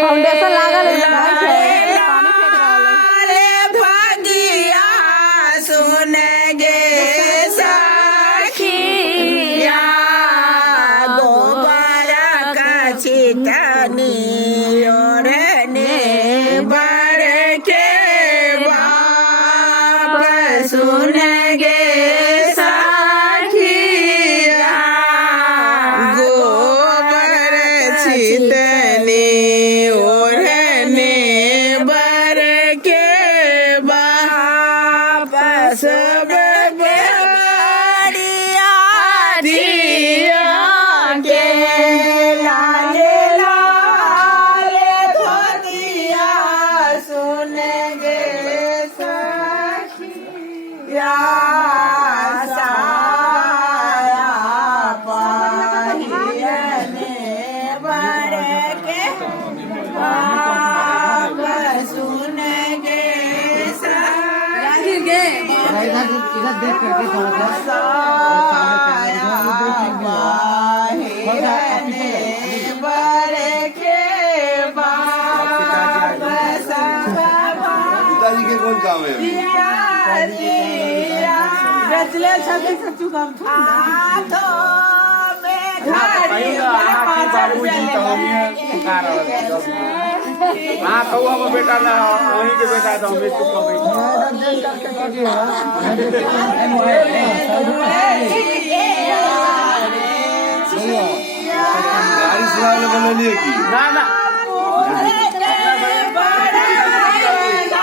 Foundation लागल इधर देख करके थोड़ा सा पिताजी के कौन काम है? बाबूजी तो पुकार हाँ कहू हम बेटा ना वहीं के बेटा तो हमें चुप गाड़ी सुना बना लिए की ना